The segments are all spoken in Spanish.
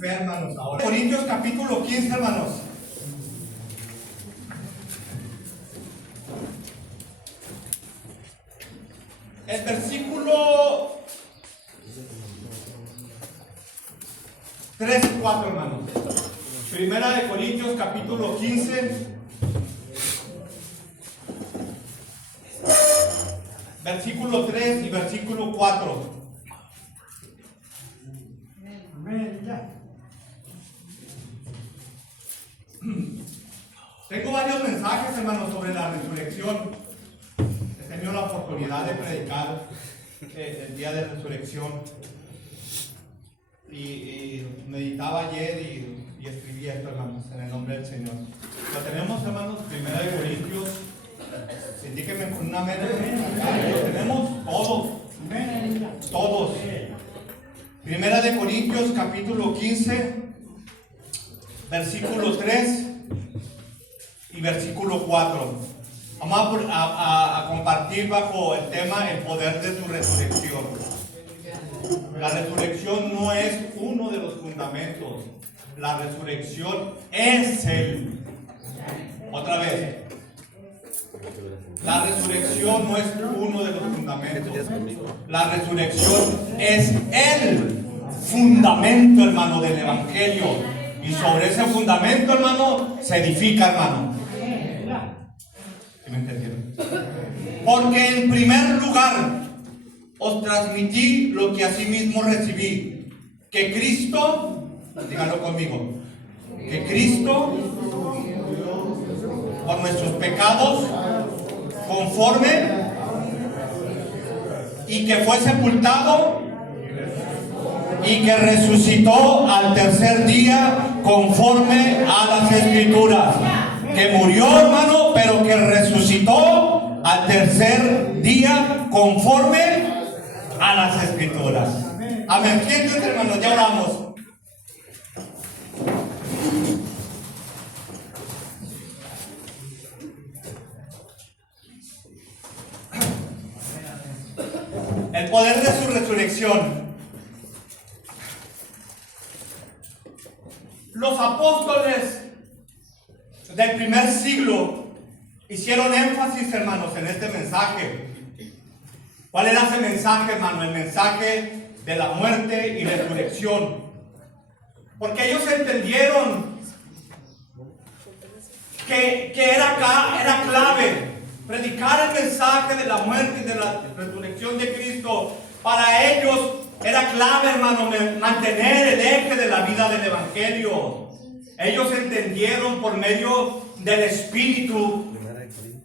fe, hermanos. Ahora, Corintios capítulo 15, hermanos. El versículo 3 y 4, hermanos. Primera de Corintios capítulo 15, versículo 3 y versículo 4. Tengo varios mensajes, hermanos, sobre la resurrección. He tenido la oportunidad de predicar el día de resurrección. Y meditaba ayer y escribí esto, hermanos, en el nombre del Señor. Lo tenemos, hermanos, Primera de Corintios. Indíquenme con una amén. Lo tenemos todos. Primera de Corintios, capítulo 15, versículo 3 y versículo 4. Vamos a compartir bajo el tema el poder de su resurrección. La resurrección no es uno de los fundamentos. La resurrección es el. Otra vez. La resurrección no es uno de los fundamentos. La resurrección es el fundamento, hermano, del Evangelio. Y sobre ese fundamento, hermano, se edifica, hermano. ¿Sí me entendieron? Porque en primer lugar os transmití lo que asimismo recibí, que Cristo, díganlo conmigo, que Cristo por nuestros pecados conforme, y que fue sepultado y que resucitó al tercer día conforme a las Escrituras, que murió, hermano, pero que resucitó al tercer día conforme a las Escrituras. Amén. Siéntense, hermanos, ya oramos. El poder de su resurrección. Los apóstoles del primer siglo hicieron énfasis, hermanos, en este mensaje. ¿Cuál era ese mensaje, hermano? El mensaje de la muerte y resurrección. Porque ellos entendieron que era clave predicar el mensaje de la muerte y de la resurrección de Cristo. Para ellos era clave, hermano, mantener el eje de la vida del Evangelio. Ellos entendieron por medio del Espíritu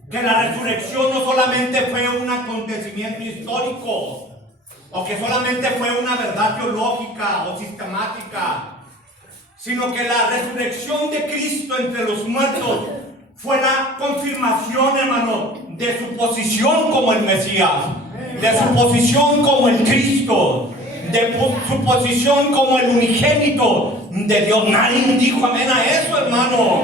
que la resurrección no solamente fue un acontecimiento histórico, o que solamente fue una verdad teológica o sistemática, sino que la resurrección de Cristo entre los muertos fue la confirmación, hermano, de su posición como el Mesías, de su posición como el Cristo, de su posición como el unigénito de Dios. Nadie dijo amén a eso, hermano.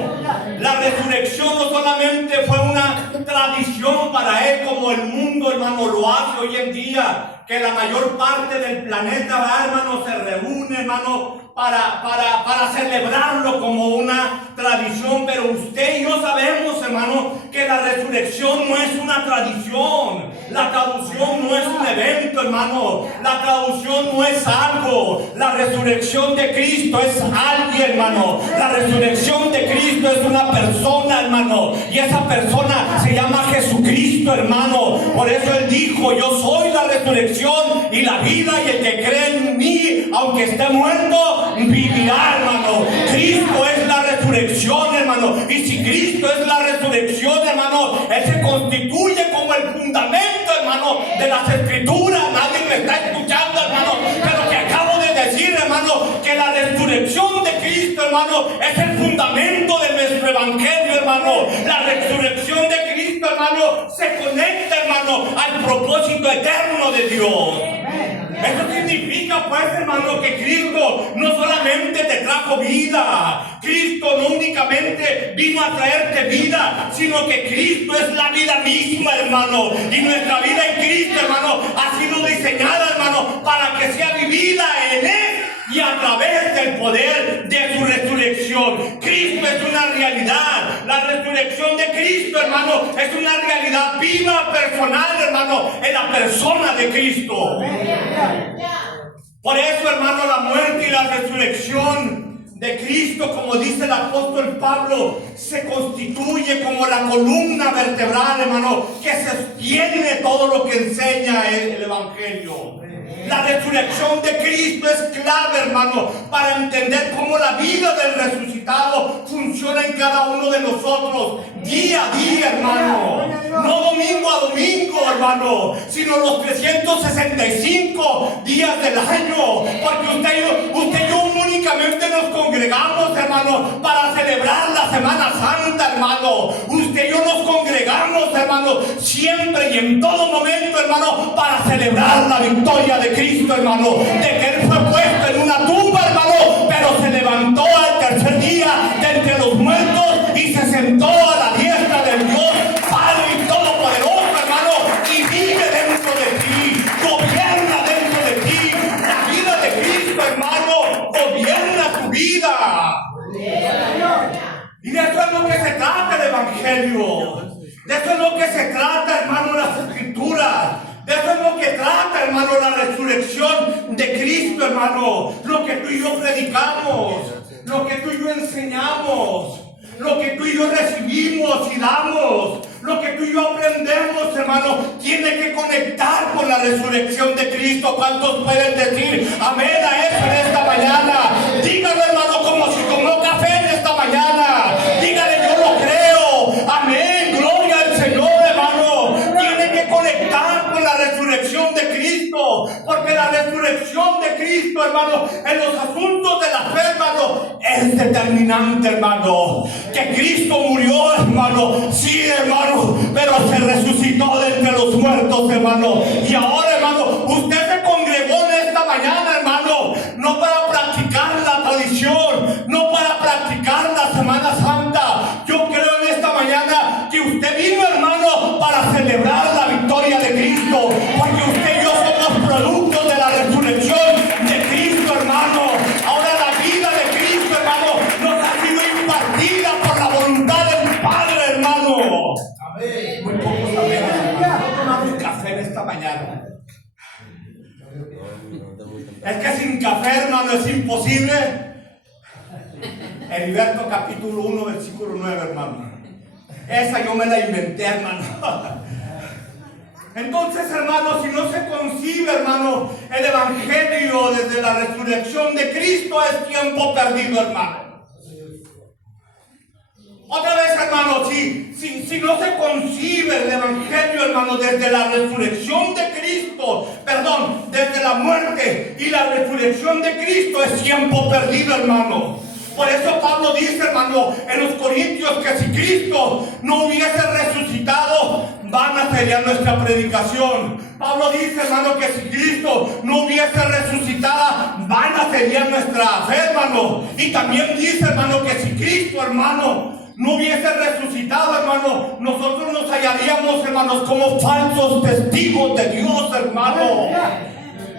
La resurrección no solamente fue una tradición para él, como el mundo, hermano, lo hace hoy en día, que la mayor parte del planeta, hermano, se reúne, hermano, para celebrarlo como una tradición. Pero usted y yo sabemos, hermano, que la resurrección no es una tradición. La traducción no es un evento, hermano. La traducción no es algo. La resurrección de Cristo es alguien, hermano. La resurrección de Cristo es una persona, hermano. Y esa persona se llama Jesucristo, hermano. Por eso Él dijo: yo soy la resurrección y la vida, y el que cree en mí, aunque esté muerto, vivirá, hermano. Cristo es la resurrección, hermano. Y si Cristo es la resurrección, hermano, Él se constituye como el fundamento, hermano, de las Escrituras. Nadie me está escuchando, hermano, pero que acabo de decir, hermano, que la resurrección de Cristo, hermano, es el fundamento de nuestro evangelio, hermano. La resurrección de Cristo, hermano, se conecta, hermano, al propósito eterno de Dios. Eso significa, pues, hermano, que Cristo no solamente te trajo vida. Cristo no únicamente vino a traerte vida, sino que Cristo es la vida misma, hermano. Y nuestra vida en Cristo, hermano, ha sido diseñada, hermano, para que sea vivida en Él y a través del poder de su resurrección. Cristo es una realidad. La resurrección de Cristo, hermano, es una realidad viva, personal, hermano, en la persona de Cristo. Por eso, hermano, la muerte y la resurrección de Cristo, como dice el apóstol Pablo, se constituye como la columna vertebral, hermano, que sostiene todo lo que enseña el Evangelio. La resurrección de Cristo es clave, hermano, para entender cómo la vida del resucitado funciona en cada uno de nosotros, día a día, hermano. No domingo a domingo, hermano, sino los 365 días del año. Porque usted y yo únicamente nos congregamos, hermano, para celebrar la Semana Santa, hermano. Usted y yo nos congregamos, hermano, siempre y en todo momento, hermano, para celebrar la victoria de Cristo, hermano, de que Él fue puesto en una tumba, hermano, pero se levantó al tercer día de entre los muertos y se sentó a la diestra del Dios Padre y Todopoderoso, hermano, y vive dentro de ti, gobierna dentro de ti. La vida de Cristo, hermano, gobierna tu vida. Y de eso es lo que se trata el Evangelio. De eso es lo que se trata, hermano, las Escrituras. De eso es lo que trata, hermano, la resurrección de Cristo, hermano. Lo que tú y yo predicamos, lo que tú y yo enseñamos, lo que tú y yo recibimos y damos, lo que tú y yo aprendemos, hermano, tiene que conectar con la resurrección de Cristo. ¿Cuántos pueden decir amén a eso en esta mañana? Díganlo, hermano, como si tomó café en esta mañana. Díganle, yo lo creo. Amén, gloria al Señor, hermano. Tiene que conectar con la resurrección de Cristo, porque la resurrección de Cristo, hermano, en los asuntos de la fe, hermano, es determinante, hermano. Que Cristo murió, hermano, sí, hermano, pero se resucitó de entre los muertos, hermano. Y ahora, hermano, usted se congregó en esta mañana, hermano, no para practicar la tradición, no para practicar la Semana Santa. Yo creo en esta mañana que usted vino, hermano, para celebrar la victoria de Cristo, porque usted y yo somos productos de la resurrección de Cristo, hermano. Ahora la vida de Cristo, hermano, nos ha sido impartida por la voluntad del Padre, hermano. Amén. Muy pocos amén. No tomamos café en esta mañana. Es que sin café, hermano, es imposible. Heriberto capítulo 1, versículo 9, hermano. Esa yo me la inventé, hermano. Entonces, hermano, si no se concibe, hermano, el Evangelio desde la resurrección de Cristo, es tiempo perdido, hermano. Otra vez, hermano, si no se concibe el Evangelio, hermano, desde la resurrección de Cristo, perdón, desde la muerte y la resurrección de Cristo, es tiempo perdido, hermano. Por eso Pablo dice, hermano, en los Corintios, que si Cristo no hubiese resucitado, vana sería nuestra predicación. Pablo dice, hermano, que si Cristo no hubiese resucitado, vana sería nuestra fe, hermano. Y también dice, hermano, que si Cristo, hermano, no hubiese resucitado, hermano, nosotros nos hallaríamos, hermanos, como falsos testigos de Dios, hermano.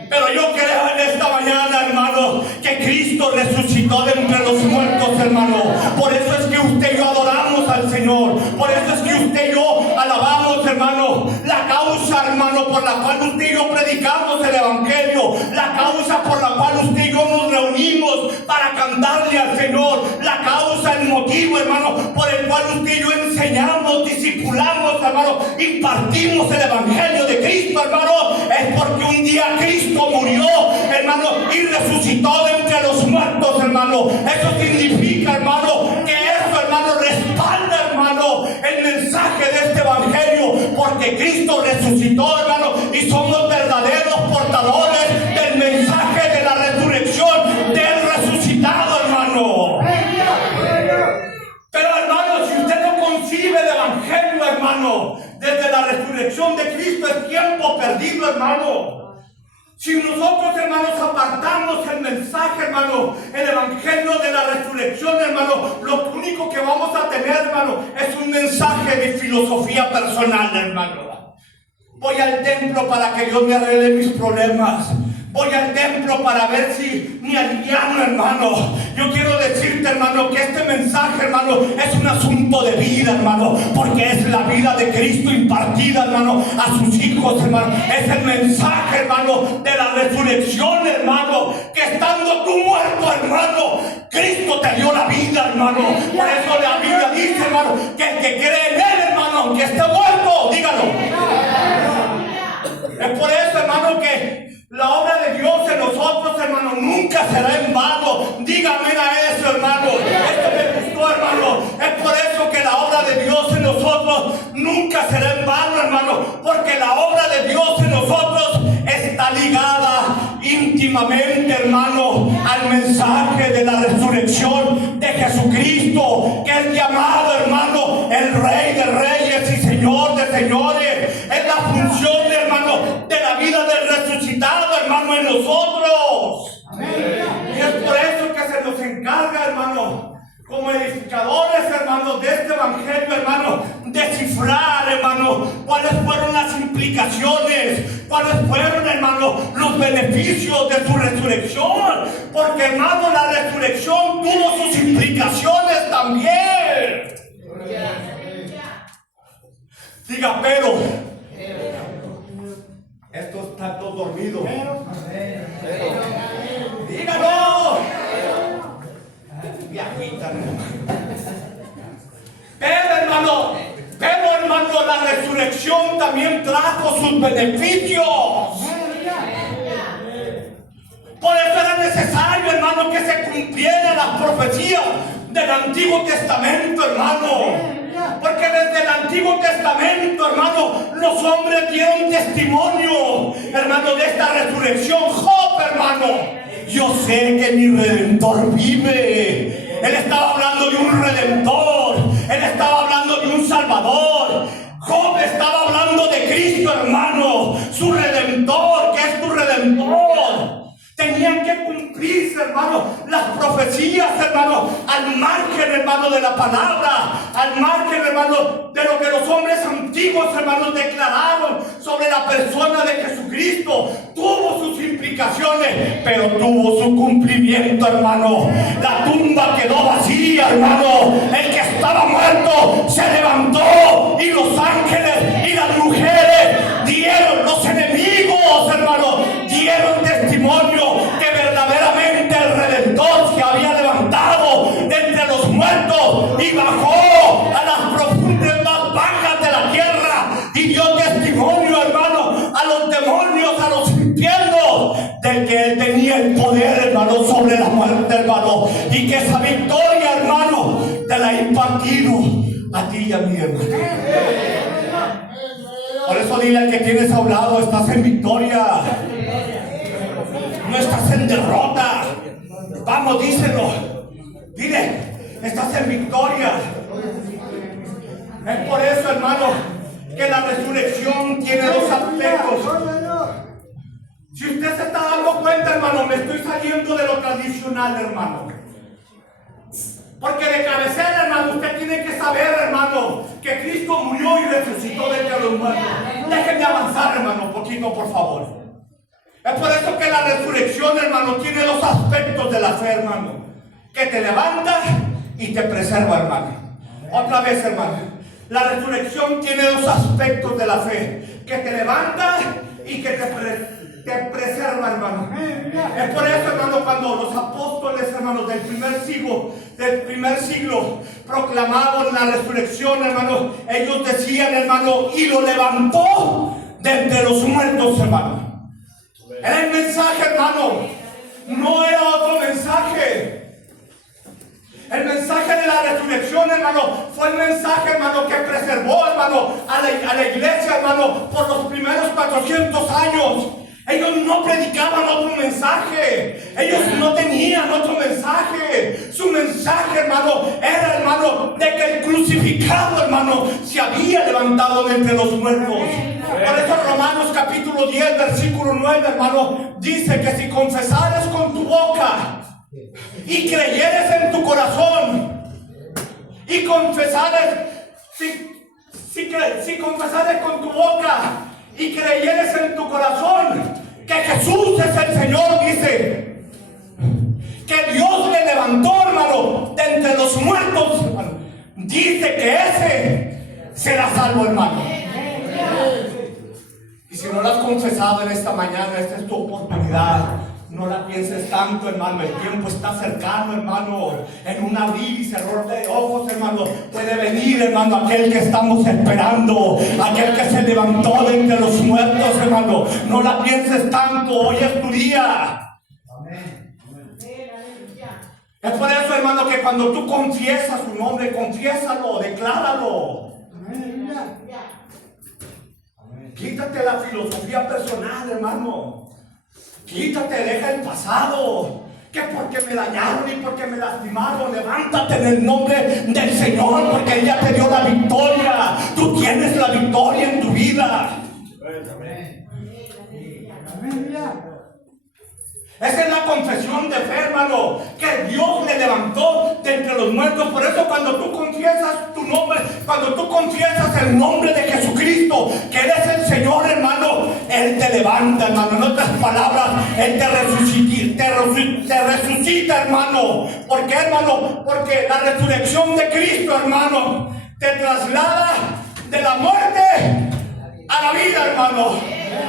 Pero yo creo en esta mañana, hermano, que Cristo resucitó de entre los muertos, hermano. Por eso es que usted y yo adoramos al Señor. Por eso es que usted y yo alabamos, hermano, la causa, hermano, por la cual usted y yo predicamos el Evangelio. La causa por la cual usted y yo nos reunimos para cantarle al Señor. La causa, el motivo, hermano, por el cual usted y yo enseñamos, discipulamos, hermano, impartimos el Evangelio de Cristo, hermano, es porque un día Cristo murió, hermano, y resucitó de entre los muertos, hermano. Eso significa, hermano, que eso, hermano, respalda, hermano, el mensaje de este Evangelio, porque Cristo resucitó, hermano, y somos verdaderos portadores del mensaje de la resurrección del resucitado, hermano. Pero, hermano, si usted no concibe el Evangelio, hermano, desde la resurrección de Cristo, es tiempo perdido, hermano. Si nosotros, hermanos, apartamos el mensaje, hermano, el Evangelio de la resurrección, hermano, lo único que vamos a tener, hermano, es un mensaje de filosofía personal, hermano. Voy al templo para que Dios me arregle mis problemas. Voy al templo para ver si me aliviano, hermano. Yo quiero decirte, hermano, que este mensaje, hermano, es un asunto de vida, hermano, porque es la vida de Cristo impartida, hermano, a sus hijos, hermano. Es el mensaje, hermano, de la resurrección, hermano, que estando tú muerto, hermano, Cristo te dio la vida, hermano. Por eso la Biblia dice, hermano, que el que cree en Él, hermano, aunque esté muerto, dígalo. Es por eso, hermano, que la obra de Dios en nosotros, hermano, nunca será en vano. Dígame a eso, hermano. Esto me gustó, hermano. Es por eso que la obra de Dios en nosotros nunca será en vano, hermano. Porque la obra de Dios en nosotros está ligada íntimamente, hermano, al mensaje de la resurrección de Jesucristo, que es llamado, hermano, el Rey de Reyes y Señor de Señores. Es la función, hermano, de la vida del resucitado, hermano, en nosotros. Y es por eso que se nos encarga, hermano, como edificadores, hermanos, de este evangelio, hermano, descifrar, hermano, cuáles fueron las implicaciones, cuáles fueron, hermano, los beneficios de su resurrección. Porque, hermano, la resurrección tuvo sus implicaciones también. Diga, pero estos están todos dormidos. Dígalo. Viajita, pero hermano, la resurrección también trajo sus beneficios. Por eso era necesario, hermano, que se cumplieran las profecías del Antiguo Testamento, hermano. Porque desde el Antiguo Testamento, hermano, los hombres dieron testimonio, hermano, de esta resurrección. Job, hermano, yo sé que mi Redentor vive. Él estaba hablando de un Redentor. Él estaba hablando de un Salvador. Job estaba hablando de Cristo, hermano, su Redentor, que es tu Redentor. Tenían que cumplirse, hermano, las profecías, hermano, al margen, hermano, de la palabra, al margen, hermano, de lo que los hombres antiguos, hermanos, declararon sobre la persona de Jesucristo. Tuvo sus implicaciones, pero tuvo su cumplimiento, hermano. La tumba quedó vacía, hermano. El que estaba muerto se levantó, y los ángeles y las mujeres dieron, los enemigos, hermano, dieron testimonio que verdaderamente el Redentor se había levantado de entre los muertos y bajó a las profundidades más bajas de la tierra y dio testimonio, hermano, a los demonios, a los infiernos, de que Él tenía el poder, hermano, sobre la muerte, hermano, y que esa victoria, hermano, te la ha impartido a ti y a mí, hermano. Por eso dile al que tienes a un lado, estás en victoria. No estás en derrota. Vamos, díselo. Dile, estás en victoria. Es por eso, hermano, que la resurrección tiene dos aspectos. Si usted se está dando cuenta, hermano, me estoy saliendo de lo tradicional, hermano. Porque de cabecera, hermano, usted tiene que saber, hermano, que Cristo murió y resucitó de entre los muertos. Déjenme avanzar, hermano, un poquito, por favor. Es por eso que la resurrección, hermano, tiene dos aspectos de la fe, hermano. Que te levanta y te preserva, hermano. Otra vez, hermano. La resurrección tiene dos aspectos de la fe. Que te levanta y que te preserva, hermano. Es por eso, hermano, cuando los apóstoles, hermanos, del primer siglo proclamaban la resurrección, hermano, ellos decían, hermano, y lo levantó de entre los muertos, hermano. Era el mensaje, hermano. No era otro mensaje. El mensaje de la resurrección, hermano, fue el mensaje, hermano, que preservó, hermano, a la iglesia, hermano, por los primeros 400 años. Ellos no predicaban otro mensaje. Ellos no tenían otro mensaje. Su mensaje, hermano, era, hermano, de que el crucificado, hermano, se había levantado de entre los muertos. Por eso Romanos capítulo 10, versículo 9, hermano, dice que si confesares con tu boca y creyeres en tu corazón y confesares, si confesares con tu boca y creyeres en tu corazón que Jesús es el Señor, dice que Dios le levantó, hermano, de entre los muertos, hermano, dice que ese será salvo, hermano. Y si no lo has confesado en esta mañana, esta es tu oportunidad. No la pienses tanto, hermano. El tiempo está cercano, hermano. En un abrir y cerrar de ojos, hermano, puede venir, hermano, aquel que estamos esperando, aquel que se levantó de entre los muertos, hermano. No la pienses tanto. Hoy es tu día. Amén. Es por eso, hermano, que cuando tú confiesas su nombre, confiésalo, decláralo. Amén. Quítate la filosofía personal, hermano. Quítate, deja el pasado. Que porque me dañaron y porque me lastimaron. Levántate en el nombre del Señor, porque Él ya te dio la victoria. Tú tienes la victoria en tu vida. Amén. Esa es la confesión de fe, hermano, que Dios le levantó de entre los muertos. Por eso cuando tú confiesas tu nombre, cuando tú confiesas el nombre de Jesucristo, que Él es el Señor, hermano, Él te levanta, hermano. En otras palabras, Él te resucita, hermano. ¿Por qué, hermano? Porque la resurrección de Cristo, hermano, te traslada de la muerte a la vida, hermano.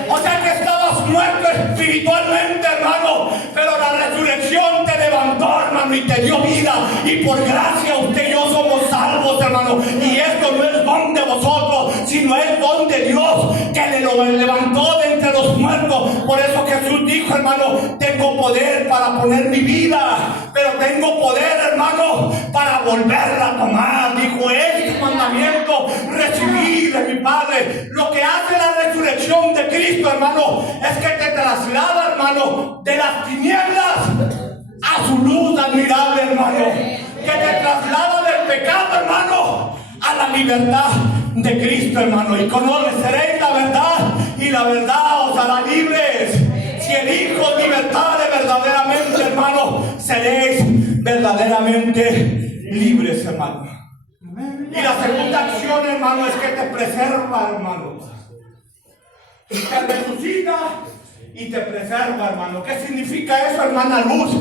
O sea que estabas muerto espiritualmente, hermano, pero la resurrección te levantó, hermano, y te dio vida. Y por gracia usted y yo somos salvos, hermano. Y esto no es don de vosotros, sino es don de Dios, que le lo levantó de entre los muertos. Por eso Jesús dijo, hermano, tengo poder para poner mi vida, pero tengo poder, hermano, para volverla a tomar. Dijo, este mandamiento recibí de mi Padre. Lo que hace la resurrección de Cristo, hermano, es que te traslada, hermano, de las tinieblas a su luz admirable, hermano. Que te traslada del pecado, hermano, a la libertad de Cristo, hermano. Y conoceréis la verdad, y la verdad os hará libres. Si elijo libertad verdaderamente, hermano, seréis verdaderamente libres, hermano. Y la segunda acción, hermano, es que te preserva, hermano. Te resucita y te preserva, hermano. ¿Qué significa eso, hermana Luz?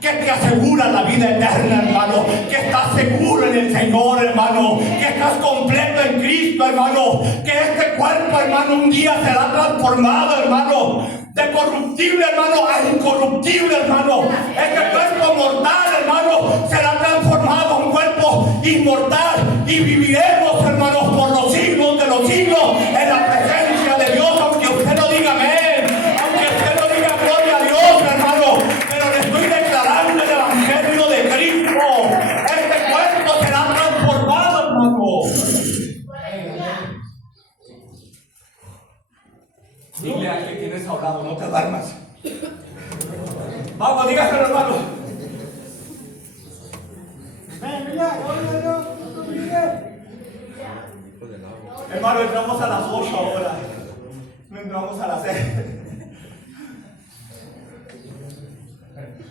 Que te asegura la vida eterna, hermano. Que estás seguro en el Señor, hermano. Que estás completo en Cristo, hermano. Que este cuerpo, hermano, un día será transformado, hermano, de corruptible, hermano, a incorruptible, hermano. Este cuerpo mortal, hermano, será transformado a un cuerpo inmortal. Y viviremos, hermanos, por los siglos de los siglos en la presencia de Dios. Aunque usted no diga amén, aunque usted no diga gloria a Dios, hermano, pero le estoy declarando el evangelio de Cristo. Este cuerpo será transformado, hermano. Dile a quien tienes a un lado, no te duermas. Vamos, dígaselo, hermano. Hermano, entramos a las 8 ahora. No entramos a las 6.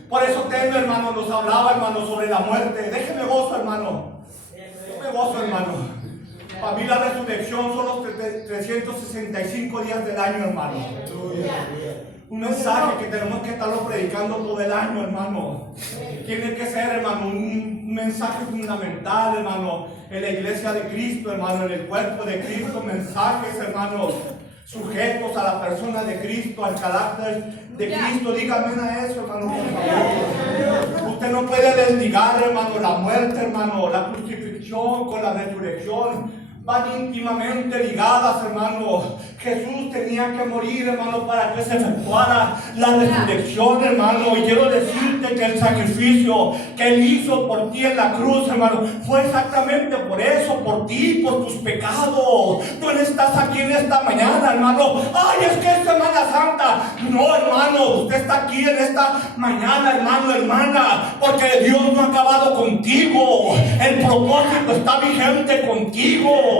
Por eso Teno, hermano, nos hablaba, hermano, sobre la muerte. Déjeme gozo, hermano. Yo me gozo, hermano. Para mí la resurrección son los 365 días del año, hermano. Un mensaje que tenemos que estarlo predicando todo el año, hermano. Tiene que ser, hermano, un mensaje fundamental, hermano, en la iglesia de Cristo, hermano, en el cuerpo de Cristo. Mensajes, hermano, sujetos a la persona de Cristo, al carácter de Cristo. Dígame a eso, hermano, por favor. Usted no puede desligar, hermano, la muerte, hermano, la crucifixión con la resurrección. Van íntimamente ligadas, hermano. Jesús tenía que morir, hermano, para que se efectuara la resurrección, hermano. Y quiero decirte que el sacrificio que Él hizo por ti en la cruz, hermano, fue exactamente por eso, por ti, por tus pecados. Tú no estás aquí en esta mañana, hermano. Ay, es que es Semana Santa. No, hermano, usted está aquí en esta mañana, hermano, hermana, porque Dios no ha acabado contigo. El propósito está vigente contigo.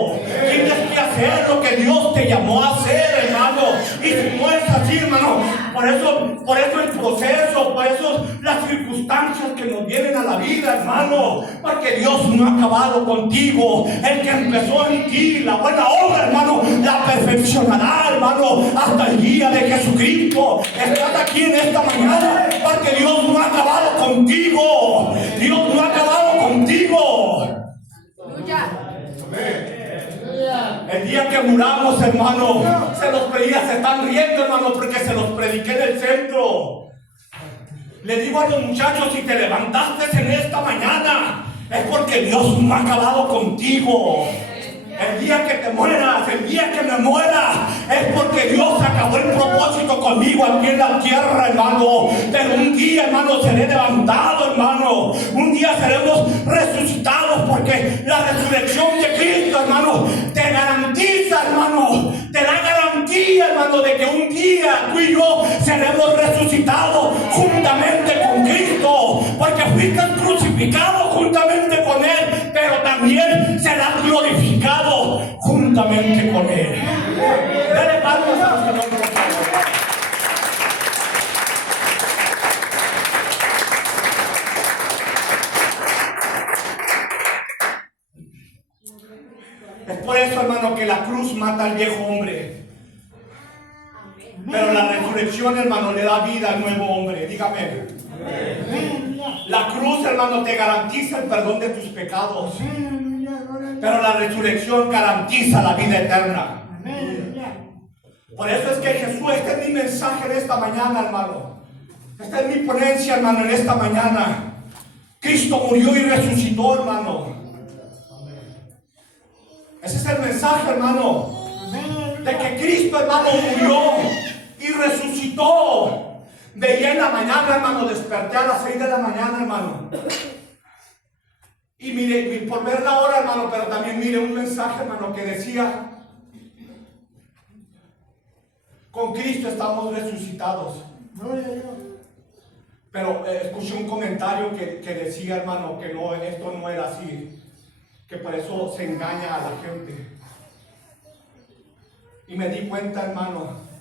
Tienes que hacer lo que Dios te llamó a hacer, hermano. Y si no es así, hermano, por eso el proceso, por eso las circunstancias que nos vienen a la vida, hermano. Porque Dios no ha acabado contigo. El que empezó en ti la buena obra, hermano, la perfeccionará, hermano, hasta el día de Jesucristo. Estás aquí en esta mañana porque Dios no ha acabado contigo. Dios no ha acabado contigo. El día que muramos, hermano, se están riendo, hermano, porque se los prediqué en el centro. Le digo a los muchachos, si te levantaste en esta mañana, es porque Dios no ha acabado contigo. El día que te mueras, el día que me muera, es porque Dios acabó el propósito conmigo aquí en la tierra, hermano. Pero un día, hermano, seré levantado, hermano. Un día seremos resucitados, porque la resurrección de Cristo, hermano, te garantiza, hermano, te da garantía, hermano, de que un día tú y yo seremos resucitados juntamente con Cristo, porque fuiste crucificado juntamente con Él, pero también serás glorificado juntamente con Él. Dale palmas al Señor, por favor. Es por eso, hermano, que la cruz mata al viejo hombre, pero la resurrección, hermano, le da vida al nuevo hombre. Dígame. La cruz, hermano, te garantiza el perdón de tus pecados, pero la resurrección garantiza la vida eterna. Por eso es que Jesús, este es mi mensaje de esta mañana, hermano. Esta es mi ponencia, hermano, en esta mañana. Cristo murió y resucitó, hermano. Ese es el mensaje, hermano, de que Cristo, hermano, murió y resucitó. Veía en la mañana, hermano, desperté a las 6 de la mañana, hermano. Y mire, por ver la hora, hermano, pero también mire un mensaje, hermano, que decía: con Cristo estamos resucitados. Pero escuché un comentario que decía, hermano, que no, esto no era así, que por eso se engaña a la gente. Y me di cuenta, hermano,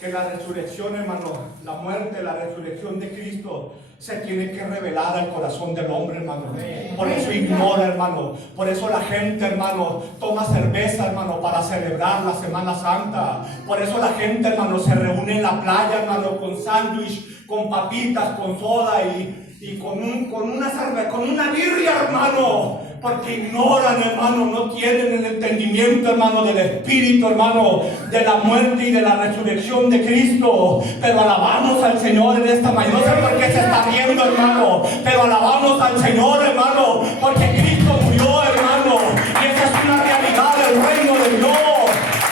que la resurrección, hermano, la muerte, la resurrección de Cristo se tiene que revelar al corazón del hombre, hermano. Por eso ignora, hermano. Por eso la gente, hermano, toma cerveza, hermano, para celebrar la Semana Santa. Por eso la gente, hermano, se reúne en la playa, hermano, con sándwich, con papitas, con soda y con una cerveza, con una birria, hermano. Porque ignoran, hermano, no tienen el entendimiento, hermano, del Espíritu, hermano, de la muerte y de la resurrección de Cristo. Pero alabamos al Señor en esta mañana. No sé por qué se está riendo, hermano, pero alabamos al Señor, hermano, porque Cristo murió, hermano, y esa es una realidad del reino de Dios.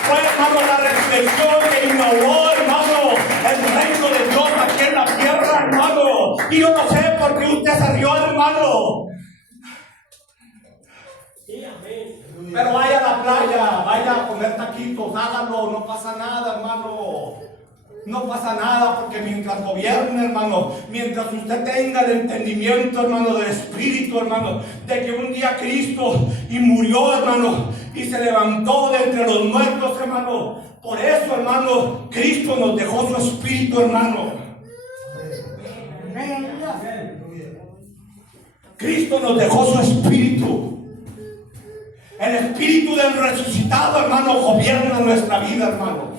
Fue, hermano, la resurrección que inauguró, hermano, el reino de Dios aquí en la tierra, hermano. Y yo no sé por qué usted se rió, hermano. Pero vaya a la playa, vaya a comer taquitos, hágalo, no pasa nada, hermano. No pasa nada, porque mientras gobierne, hermano, mientras usted tenga el entendimiento, hermano, del Espíritu, hermano, de que un día Cristo y murió, hermano, y se levantó de entre los muertos, hermano. Por eso, hermano, Cristo nos dejó su Espíritu, hermano. Cristo nos dejó su Espíritu. El Espíritu del resucitado, hermano, gobierna nuestra vida, hermano.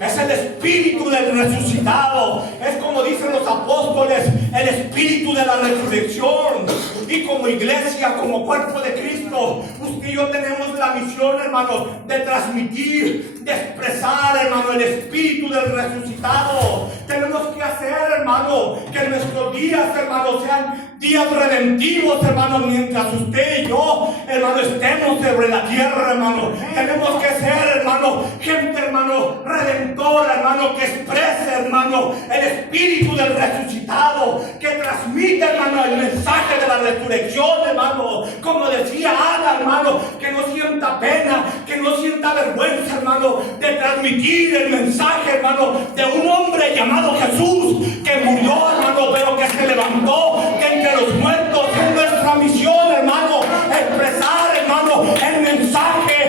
Es el Espíritu del resucitado. Es como dicen los apóstoles, el Espíritu de la resurrección. Y como iglesia, como cuerpo de Cristo, usted y yo tenemos la misión, hermano, de transmitir, de expresar, hermano, el Espíritu del resucitado. Tenemos que hacer, hermano, que nuestros días, hermano, sean días redentivos, hermano, mientras usted y yo, hermano, estemos sobre la tierra, hermano. Tenemos que ser, hermano, gente, hermano, redentora, hermano, que exprese, hermano, el Espíritu del resucitado, que transmite, hermano, el mensaje de la resurrección, hermano. Como decía Ana, hermano, que no sienta pena, que no sienta vergüenza, hermano, de transmitir el mensaje, hermano, de un hombre llamado Jesús, que murió, hermano, pero que se levantó de entre los muertos. Es nuestra misión, hermano, expresar, hermano, el mensaje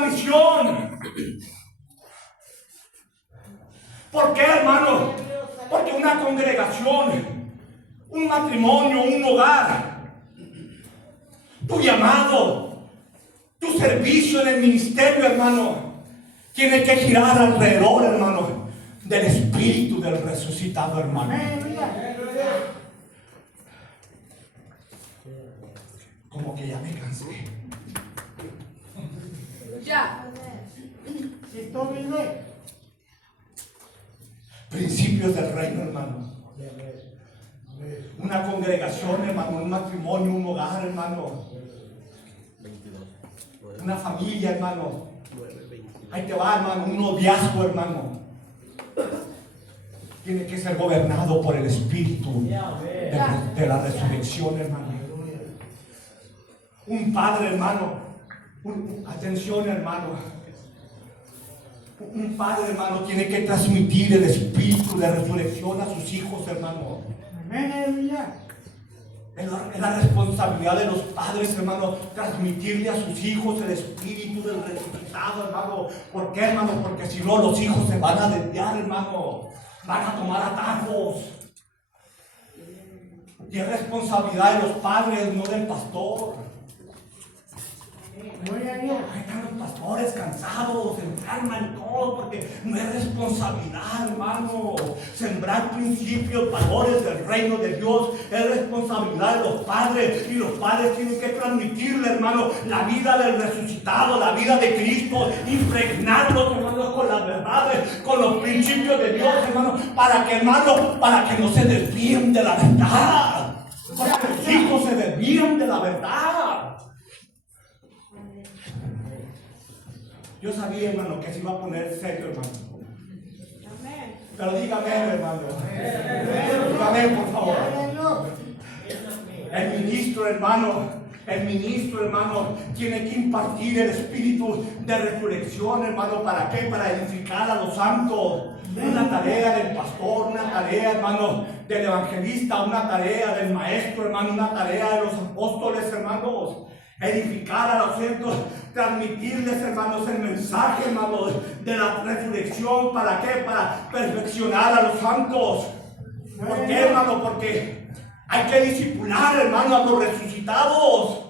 la misión. ¿Por qué, hermano? Porque una congregación, un matrimonio, un hogar, tu llamado, tu servicio en el ministerio, hermano, tiene que girar alrededor, hermano, del espíritu del resucitado, hermano. Como que ya me cansé. Ya. Principios del reino, hermano. Una congregación, hermano, un matrimonio, un hogar, hermano. Una familia, hermano. Ahí te va, hermano, un noviazgo, hermano. Tiene que ser gobernado por el espíritu de la resurrección, hermano. Un padre, hermano. Atención, hermano. Un padre, hermano, tiene que transmitir el espíritu de resurrección a sus hijos, hermano. Es la responsabilidad de los padres, hermano, transmitirle a sus hijos el espíritu del resucitado, hermano. ¿Por qué, hermano? Porque si no, los hijos se van a desviar, hermano. Van a tomar atajos. Y es responsabilidad de los padres, no del pastor. Ahí están los pastores cansados, enferman y todo, porque no es responsabilidad, hermano. Sembrar principios, valores del reino de Dios es responsabilidad de los padres, y los padres tienen que transmitirle, hermano, la vida del resucitado, la vida de Cristo, impregnarlos, hermano, con las verdades, con los principios de Dios, hermano, para que no se desvíen de la verdad, para que los hijos se desvíen de la verdad. Yo sabía, hermano, que se iba a poner serio, hermano. Pero dígame, hermano. Dígame, por favor. El ministro, hermano, tiene que impartir el espíritu de resurrección, hermano. ¿Para qué? Para edificar a los santos. Una tarea del pastor, una tarea, hermano, del evangelista, una tarea del maestro, hermano, una tarea de los apóstoles, hermanos. Edificar a los santos, transmitirles, hermanos, el mensaje, hermanos, de la resurrección. ¿Para qué? Para perfeccionar a los santos. ¿Por qué, hermano? Porque hay que discipular, hermano, a los resucitados.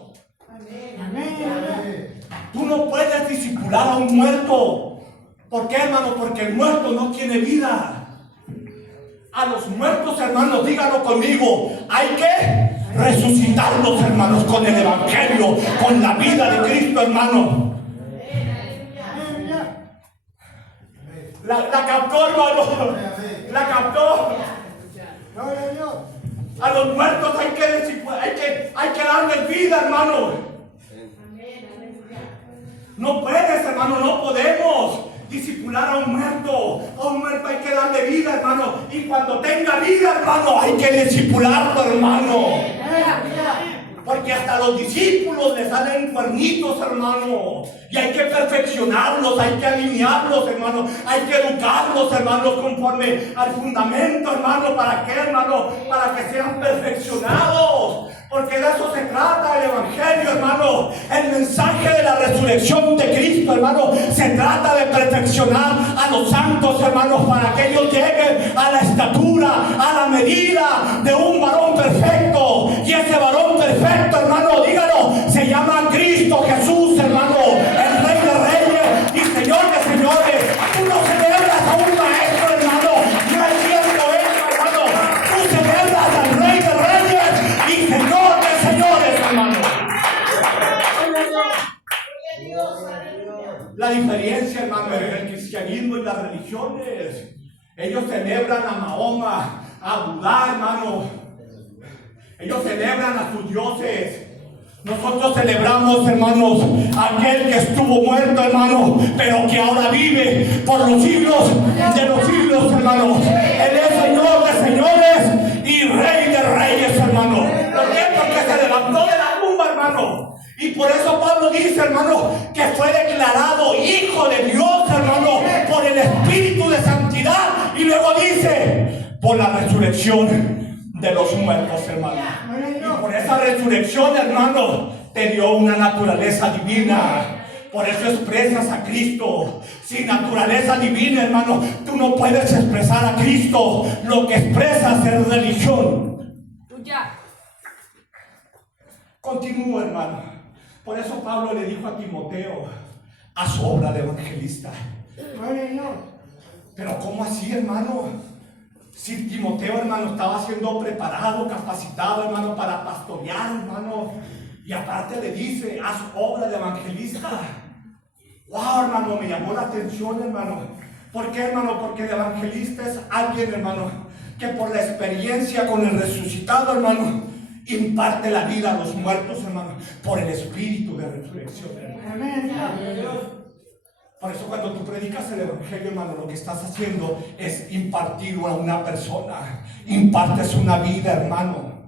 Tú no puedes discipular a un muerto. ¿Por qué, hermano? Porque el muerto no tiene vida. A los muertos, hermanos, díganlo conmigo, hay que resucitarlos, hermanos, con el evangelio, con la vida de Cristo, hermano. La captó, hermano. La captó. A los muertos hay que darles vida, hermano. No puedes, hermano, no podemos discipular a un muerto. A un muerto hay que darle vida, hermano. Y cuando tenga vida, hermano, hay que discipularlo, hermano. Porque hasta los discípulos le salen cuernitos, hermano. Y hay que perfeccionarlos, hay que alinearlos, hermano. Hay que educarlos, hermanos, conforme al fundamento, hermano. ¿Para qué, hermano? Para que sean perfeccionados. Porque de eso se trata el evangelio, hermano. El mensaje de la resurrección de Cristo, hermano, se trata de perfeccionar a los santos, hermanos, para que ellos lleguen a la estatura, a la medida de un varón perfecto. Y ese varón perfecto, hermano, dígalo, se llama Cristo Jesús, hermano, el Rey de Reyes y Señor de Señores. Tú no celebras a un maestro, hermano, no es cierto eso, hermano. Tú celebras al Rey de Reyes y Señor de Señores, hermano. La diferencia, hermano, entre el cristianismo y las religiones. Ellos celebran a Mahoma, a Budá, hermano. Ellos celebran a sus dioses. Nosotros celebramos, hermanos, a aquel que estuvo muerto, hermano, pero que ahora vive por los siglos de los siglos, hermanos. Él es Señor de señores y Rey de reyes, hermano. ¿Por qué? Porque se levantó de la tumba, hermano. Y por eso Pablo dice, hermano, que fue declarado Hijo de Dios, hermano, por el Espíritu de Santidad. Y luego dice, por la resurrección de los muertos, hermano. Y por esa resurrección, hermano, te dio una naturaleza divina. Por eso expresas a Cristo. Sin naturaleza divina, hermano, tú no puedes expresar a Cristo. Lo que expresas es religión. Continúo, hermano. Por eso Pablo le dijo a Timoteo, a su obra de evangelista. Pero ¿cómo así, hermano? Si Timoteo, hermano, estaba siendo preparado, capacitado, hermano, para pastorear, hermano. Y aparte le dice, haz obra de evangelista. Wow, hermano, me llamó la atención, hermano. ¿Por qué, hermano? Porque el evangelista es alguien, hermano, que por la experiencia con el resucitado, hermano, imparte la vida a los muertos, hermano, por el espíritu de resurrección, hermano. Amén. Por eso cuando tú predicas el evangelio, hermano, lo que estás haciendo es impartirlo a una persona. Impartes una vida, hermano.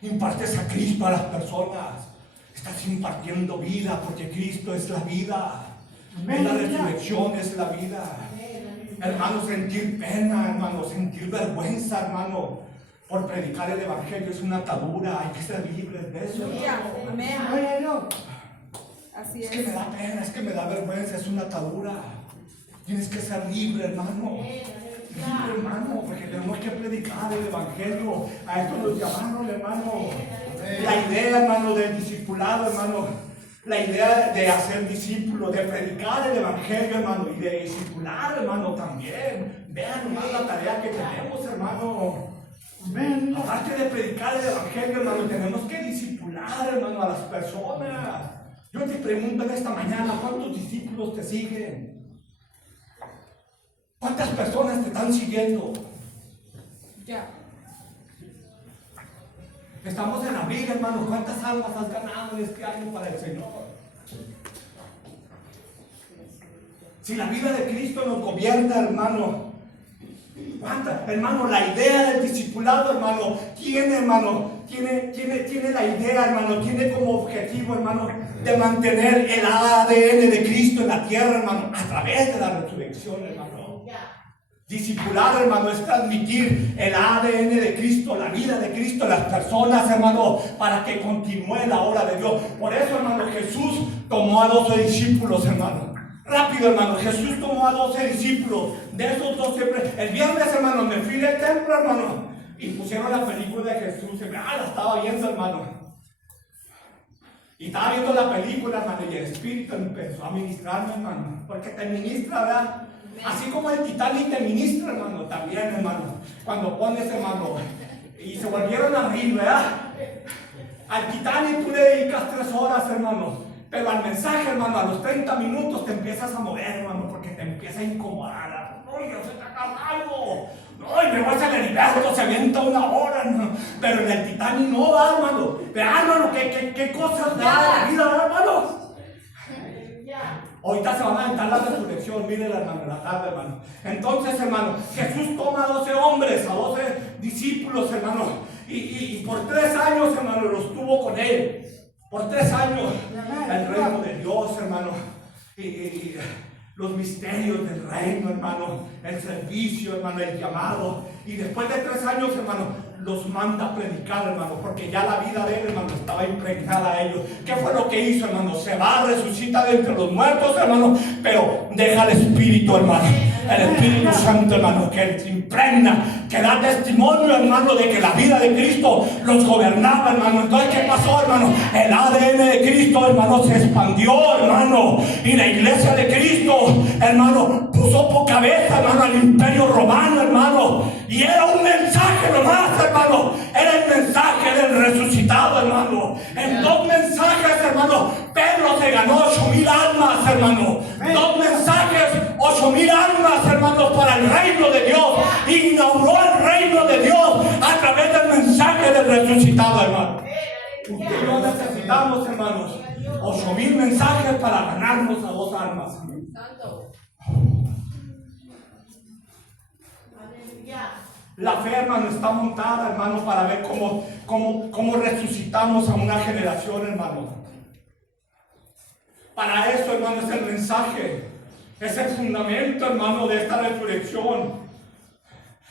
Impartes a Cristo a las personas. Estás impartiendo vida porque Cristo es la vida. Es la resurrección, es la vida. Hermano, sentir pena, hermano, sentir vergüenza, hermano, por predicar el evangelio es una atadura. Hay que ser libres de eso. Amén. Así es. Es que me da pena, es que me da vergüenza, es una atadura. Tienes que ser libre, hermano. Libre, hermano, porque tenemos que predicar el evangelio. A esto nos llamaron, hermano. La idea, hermano, del discipulado, hermano. La idea de hacer discípulos, de predicar el evangelio, hermano, y de discipular, hermano, también. Vean, hermano, la tarea que tenemos, hermano. Aparte de predicar el evangelio, hermano, tenemos que discipular, hermano, a las personas. Yo te pregunto en esta mañana, ¿cuántos discípulos te siguen? ¿Cuántas personas te están siguiendo? Ya. Estamos en abril, hermano. ¿Cuántas almas has ganado este año para el Señor? Si la vida de Cristo nos gobierna, hermano, hermano, la idea del discipulado, hermano, tiene la idea, hermano, tiene como objetivo, hermano, de mantener el ADN de Cristo en la tierra, hermano, a través de la resurrección, hermano. Discipular, hermano, es transmitir el ADN de Cristo, la vida de Cristo a las personas, hermano, para que continúe la obra de Dios. Por eso, hermano, Jesús tomó a 12 discípulos, hermano. Rápido, hermano, Jesús tomó a 12 discípulos. De esos 12, el viernes, hermano, me fui del templo, hermano, y pusieron la película de Jesús. La estaba viendo, hermano. Y estaba viendo la película, hermano, y el Espíritu empezó a ministrarme, hermano. Porque te ministra, ¿verdad? Así como el Titanic te ministra, hermano, también, hermano. Cuando pones, hermano, y se volvieron a abrir, ¿verdad? Al Titanic tú le dedicas 3 horas, hermano. Pero al mensaje, hermano, a los 30 minutos te empiezas a mover, hermano, porque te empieza a incomodar. ¡Ay, no se te acaba algo! ¡Ay, me voy a el Heriberto! Se avienta 1 hora, hermano. Pero en el Titanic no va, hermano. Vea, hermano, qué cosas da la vida, hermano. Ahorita se van a aventar la resurrección, mírenla, hermano, en la tarde, hermano. Entonces, hermano, Jesús toma a 12 hombres, a 12 discípulos, hermano. Y por 3 años, hermano, los tuvo con él. Por 3 años, el reino de Dios, hermano, y los misterios del reino, hermano, el servicio, hermano, el llamado. Y después de 3 años, hermano, los manda a predicar, hermano, porque ya la vida de él, hermano, estaba impregnada a ellos. ¿Qué fue lo que hizo, hermano? Se va, resucita de entre los muertos, hermano, pero deja el Espíritu, hermano. El Espíritu Santo, hermano, que impregna, que da testimonio, hermano, de que la vida de Cristo los gobernaba, hermano. Entonces, ¿qué pasó, hermano? El ADN de Cristo, hermano, se expandió, hermano. Y la iglesia de Cristo, hermano, puso por cabeza, hermano, al imperio romano, hermano. Y era un mensaje nomás, hermano. Era el mensaje del resucitado, hermano. En 2 mensajes, hermano, Pedro se ganó 8,000 almas, hermano. 2 mensajes, 8,000 almas, hermanos, para el reino de Dios. Inauguró el reino de Dios a través del mensaje del resucitado, hermano. Usted y yo necesitamos, hermanos, 8,000 mensajes para ganarnos a 2 almas. La fe, hermano, está montada, hermano, para ver cómo resucitamos a una generación, hermano. Para eso, hermano, es el mensaje. Es el fundamento, hermano, de esta resurrección.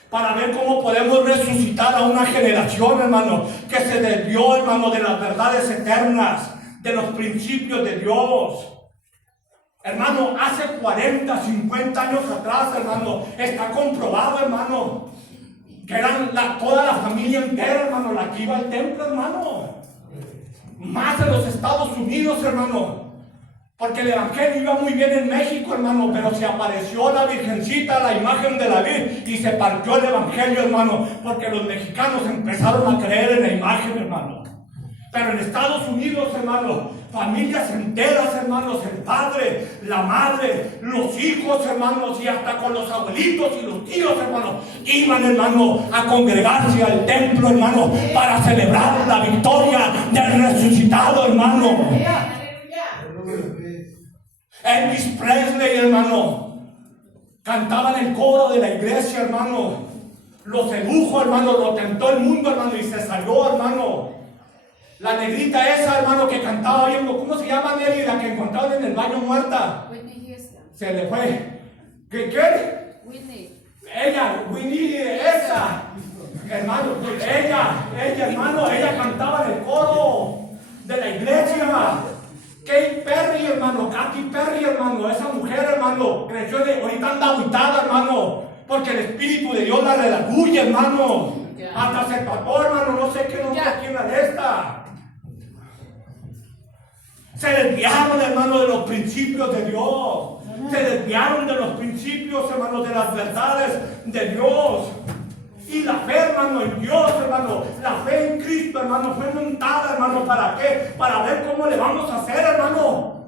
Para ver cómo podemos resucitar a una generación, hermano, que se desvió, hermano, de las verdades eternas, de los principios de Dios. Hermano, hace 40, 50 años atrás, hermano, está comprobado, hermano, que eran toda la familia entera, hermano, la que iba al templo, hermano. Más en los Estados Unidos, hermano. Porque el evangelio iba muy bien en México, hermano, pero se apareció la Virgencita, la imagen de la Virgen, y se partió el evangelio, hermano, porque los mexicanos empezaron a creer en la imagen, hermano. Pero en Estados Unidos, hermano, familias enteras, hermanos, el padre, la madre, los hijos, hermanos, y hasta con los abuelitos y los tíos, hermanos, iban, hermano, a congregarse al templo, hermano, para celebrar la victoria del resucitado, hermano. Elvis Presley, hermano, cantaba en el coro de la iglesia, hermano. Lo sedujo, hermano, lo tentó el mundo, hermano, y se salió, hermano. La negrita esa, hermano, que cantaba bien, ¿cómo se llama, Nelly? La que encontraron en el baño muerta. Whitney Houston. Se le fue. ¿Qué? Whitney. Ella, Winnie, esa. Hermano, ella, hermano, ella cantaba en el coro de la iglesia. Katy Perry, hermano, Katy Perry, hermano, esa mujer, hermano, creció ahorita anda agitada, hermano, porque el Espíritu de Dios la redarguye, hermano. Hasta se tatuó, hermano, no sé qué, no sé quién era de esta. Se desviaron, hermano, de los principios de Dios. Se desviaron de los principios, hermano, de las verdades de Dios. Y la fe, hermano, en Dios, hermano, la fe en Cristo, hermano, fue montada, hermano, ¿para qué? Para ver cómo le vamos a hacer, hermano.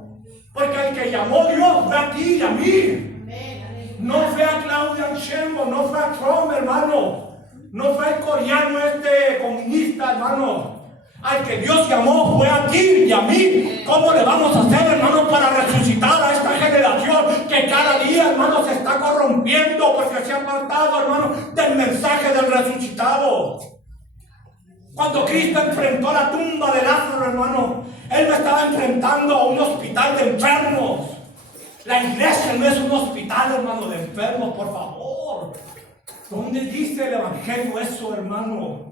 Porque el que llamó Dios fue a ti y a mí. No fue a Claudia Sheinbaum, no fue a Trump, hermano. No fue el coreano comunista, hermano. Al que Dios llamó fue a ti y a mí. ¿Cómo le vamos a hacer, hermano, para resucitar a esta generación que cada día, hermano, se está corrompiendo porque se ha apartado, hermano, del mensaje del resucitado? Cuando Cristo enfrentó la tumba de Lázaro, hermano, Él no estaba enfrentando a un hospital de enfermos. La iglesia no es un hospital, hermano, de enfermos, por favor. ¿Dónde dice el evangelio eso, hermano?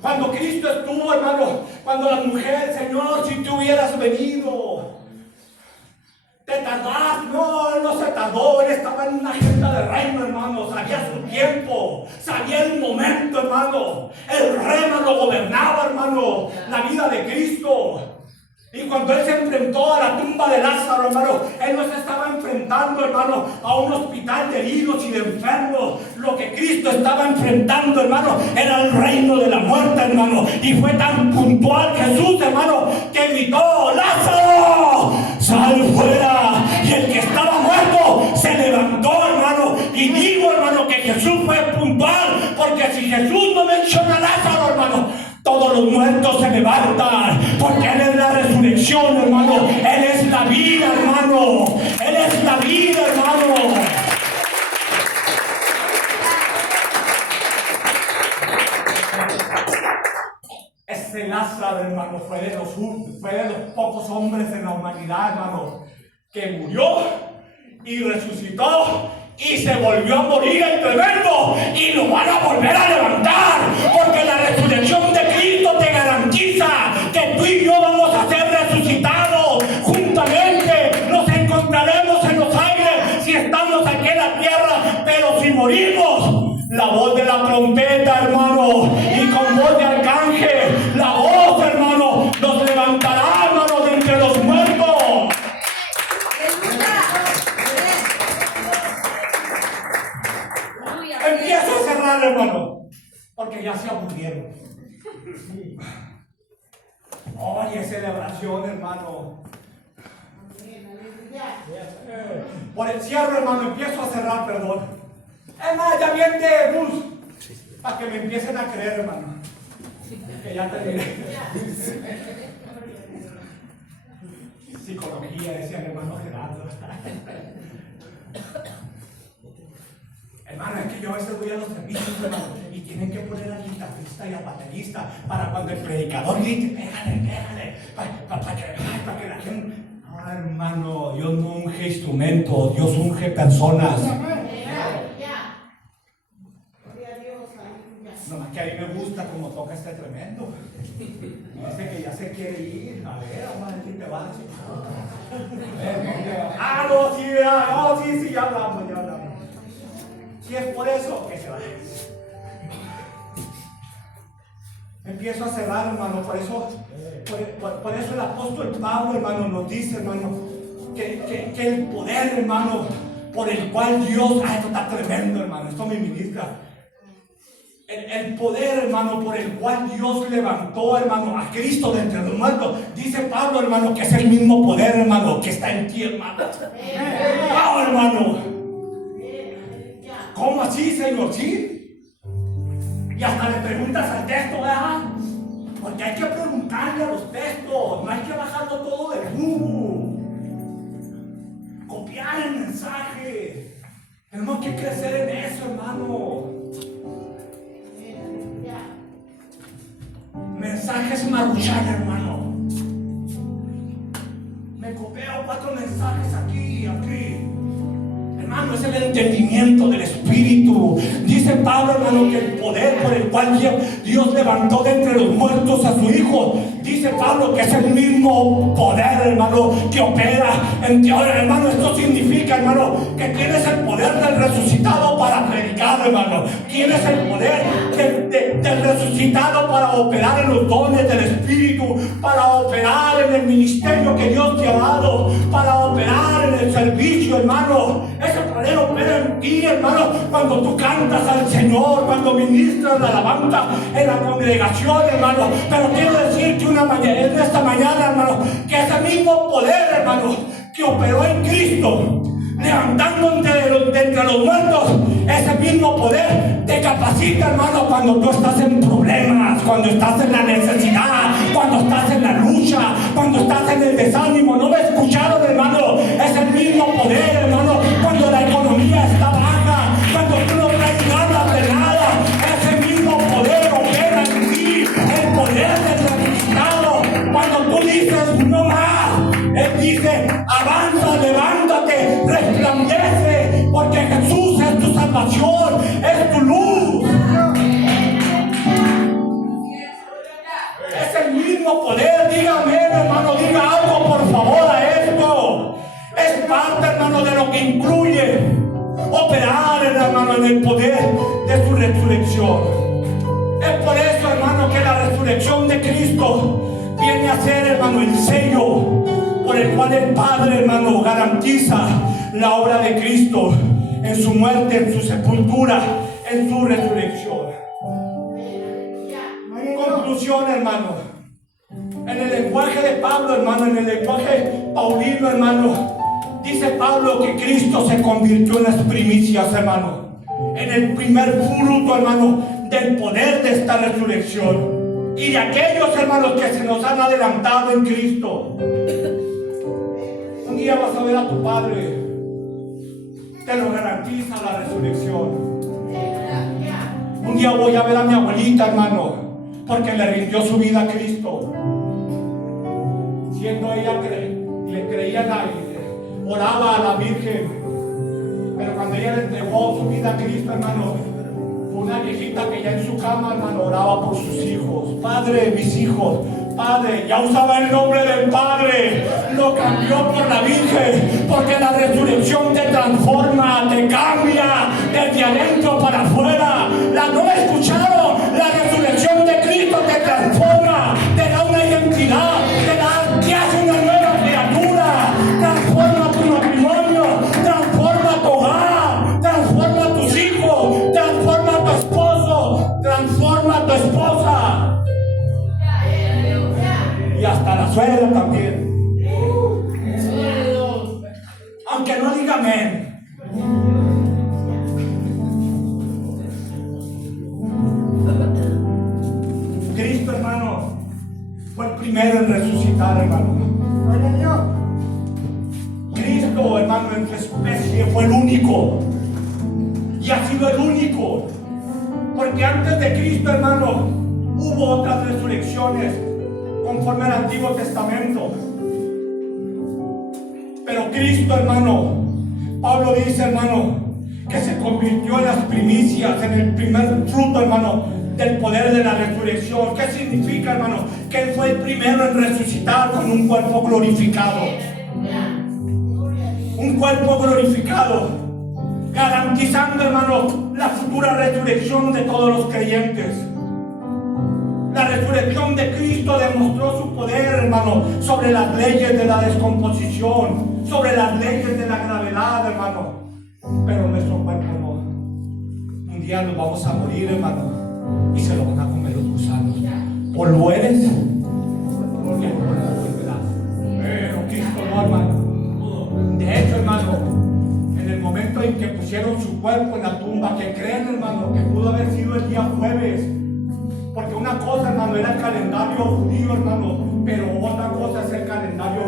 Cuando Cristo estuvo, hermano, cuando la mujer, Señor, si tú hubieras venido, te tardás. No, Él no se tardó, Él estaba en una agenda de reino, hermano, sabía su tiempo, sabía el momento, hermano. El rey, hermano, gobernaba, hermano, la vida de Cristo. Y cuando Él se enfrentó a la tumba de Lázaro, hermano, Él no se estaba enfrentando, hermano, a un hospital de heridos y de enfermos. Lo que Cristo estaba enfrentando, hermano, era el reino de la muerte, hermano. Y fue tan puntual Jesús, hermano, que gritó: ¡Lázaro, sal fuera! Y el que estaba muerto se levantó, hermano. Y digo, hermano, que Jesús fue puntual, porque si Jesús no menciona a Lázaro, hermano, todos los muertos se levantan, porque Él es la resurrección, hermano. Él es la vida, hermano. Él es la vida, hermano. Ese Lázaro, hermano, fue de los pocos hombres en la humanidad, hermano, que murió y resucitó. Y se volvió a morir el tremendo. Y lo van a volver a levantar. Porque la resurrección de Cristo te garantiza que tú y yo vamos a ser resucitados. Juntamente nos encontraremos en los aires si estamos aquí en la tierra. Pero si morimos, la voz de la trompeta, hermano, y con voz de arcángel, la voz, hermano, nos levantará, hermano, de entre los muertos. Empieza a cerrar, hermano, porque ya se aburrieron. Oye, celebración, hermano. Por el cierre, hermano, empiezo a cerrar, perdón. Es más, ya viene bus para que me empiecen a creer, hermano, que ya terminé. Psicología, decía mi hermano Gerardo. Hermano, es que yo a veces voy a los servicios, hermano, y tienen que poner al guitarrista y al baterista para cuando el predicador grite: pégale, para que la gente... No, hermano, Dios no unge instrumentos, Dios unge personas. No, que a mí me gusta como toca este tremendo. contento. Dice que ya se quiere ir. A ver, vamos a ver quién te va. No, sí, ya hablamos. Si es por eso, que se vaya. Empiezo a cerrar, hermano. Por eso el apóstol Pablo, hermano, nos dice, hermano, que el poder, hermano, por el cual Dios, esto está tremendo, hermano, esto me ministra. El poder, hermano, por el cual Dios levantó, hermano, a Cristo de entre los muertos. Dice Pablo, hermano, que es el mismo poder, hermano, que está en ti, hermano. ¡Wow, hermano! ¿Cómo así, Señor? ¿Sí? Y hasta le preguntas al texto, ¿verdad? Porque hay que preguntarle a los textos, no hay que bajarlo todo de Google. Copiar el mensaje. Tenemos que crecer en eso, hermano. Mensajes maruchan, hermano. Me copio 4 mensajes aquí. Hermano, es el entendimiento del Espíritu. Dice Pablo, hermano, que el poder por el cual Dios levantó de entre los muertos a su Hijo. Dice Pablo que es el mismo poder, hermano, que opera en ti. Ahora, hermano, esto significa, hermano, que tienes el poder del resucitado para predicar, hermano. Tienes el poder del resucitado para operar en los dones del Espíritu, para operar en el ministerio que Dios te ha dado, para operar en el servicio, hermano. Ese poder opera en ti, hermano, cuando tú cantas al Señor, cuando ministras la alabanza en la congregación, hermano. Pero quiero decirte en esta mañana, hermano, que ese mismo poder, hermano, que operó en Cristo, levantando entre los muertos, ese mismo poder te capacita, hermano, cuando tú estás en problemas, cuando estás en la necesidad, cuando estás en la lucha, cuando estás en el desánimo. ¿No me escucharon, hermano? Es el mismo poder, hermano, cuando la economía está baja, cuando tú no traes ganas de nada. Ese mismo poder opera en ti, el poder del resucitado. Cuando tú dices no más, Él dice avanza, levántate, resplandece, porque Jesús es tu salvación, es tu luz. Es el mismo poder. Dígame, hermano, diga algo por favor a esto. Es parte, hermano, de lo que incluye operar, hermano, en el poder de su resurrección. Es por eso, hermano, que la resurrección de Cristo viene a ser, hermano, el sello por el cual el Padre, hermano, garantiza la obra de Cristo en su muerte, en su sepultura, en su resurrección. Conclusión, hermano. En el lenguaje de Pablo, hermano, en el lenguaje paulino, hermano, dice Pablo que Cristo se convirtió en las primicias, hermano, en el primer fruto, hermano, del poder de esta resurrección y de aquellos, hermanos, que se nos han adelantado en Cristo. Un día vas a ver a tu Padre, te lo garantiza la resurrección. Un día voy a ver a mi abuelita, hermano, porque le rindió su vida a Cristo, siendo ella que le creía oraba a la Virgen, pero cuando ella le entregó su vida a Cristo, hermano, fue una viejita que ya en su cama, hermano, oraba por sus hijos. Padre, mis hijos, Padre, ya usaba el nombre del Padre, lo cambió por la Virgen, porque la resurrección te transforma, te cambia desde adentro para afuera. ¿No me escucharon? La resurrección de Cristo te transforma, te da una identidad, te hace una nueva criatura, transforma tu matrimonio, transforma tu hogar, transforma a tus hijos, transforma a tu esposo, transforma a tu esposa y hasta la suegra también. Aunque no diga amén. Cristo, hermano, fue el primero en resucitar, hermano. Cristo, hermano, en su especie fue el único y ha sido el único, porque antes de Cristo, hermano, hubo otras resurrecciones conforme al Antiguo Testamento, pero Cristo, hermano, Pablo dice, hermano, que se convirtió en las primicias, en el primer fruto, hermano, del poder de la resurrección. ¿Qué significa, hermano? Que Él fue el primero en resucitar con un cuerpo glorificado. Un cuerpo glorificado, garantizando, hermano, la futura resurrección de todos los creyentes. La resurrección de Cristo demostró su poder, hermano, sobre las leyes de la descomposición, sobre las leyes de la gravedad, hermano. Pero nuestro cuerpo no. Un día nos vamos a morir, hermano, y se lo van a comer los gusanos. Polvo eres, porque no la volverás. Pero Cristo no, hermano. De hecho, hermano, en el momento en que pusieron su cuerpo en la tumba, que creen, hermano, que pudo haber sido el día jueves, porque una cosa, hermano, era el calendario judío, hermano, pero otra cosa es el calendario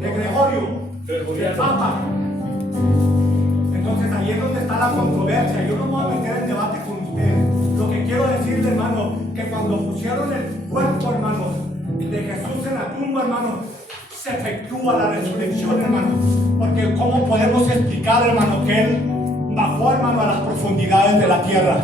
de Gregorio, del Papa. Entonces ahí es donde está la controversia. Yo no me voy a meter en debate con ustedes. Lo que quiero decirle, hermano, que cuando pusieron el cuerpo, hermano, de Jesús en la tumba, hermano, se efectúa la resurrección, hermano. Porque ¿cómo podemos explicar, hermano, que Él bajó, hermano, a las profundidades de la tierra?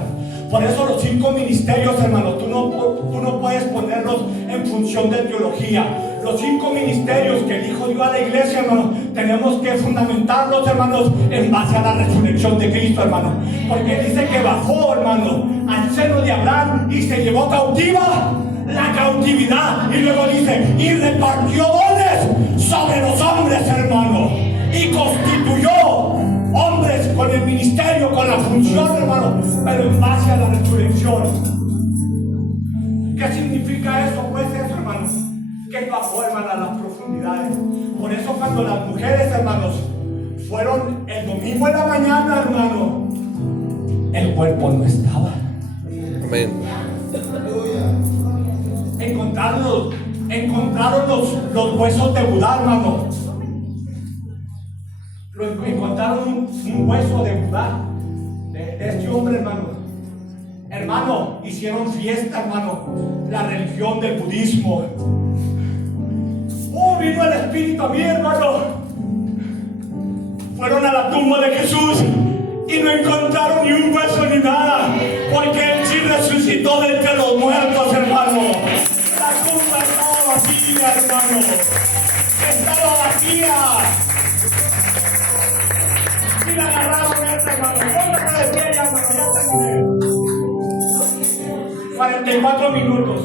Por eso los 5 ministerios, hermano, tú no puedes ponerlos en función de teología. Los 5 ministerios que el Hijo dio a la iglesia, hermano, tenemos que fundamentarlos, hermanos, en base a la resurrección de Cristo, hermano. Porque dice que bajó, hermano, al seno de Abraham y se llevó cautiva la cautividad. Y luego dice, y repartió dones sobre los hombres, hermano. Y constituyó hombres con el ministerio, con la función, hermano, pero en base a la resurrección. ¿Qué significa eso? Pues eso, hermanos, que bajó, hermano, a las profundidades. Por eso cuando las mujeres, hermanos, fueron el domingo en la mañana, hermano, el cuerpo no estaba. Amén. Encontraron los huesos de Judá, hermano. Encontraron un hueso de Judá, de este hombre, hermano. Hermano, hicieron fiesta, hermano. La religión del budismo. Vino el Espíritu a mí, hermano. Fueron a la tumba de Jesús y no encontraron ni un hueso ni nada, porque Él sí resucitó de entre los muertos, hermano. La tumba estaba vacía, hermano. Estaba vacía. Y la agarraron esta, hermano. ¿Cuánto te decía ya, hermano? Ya terminé. 44 minutos.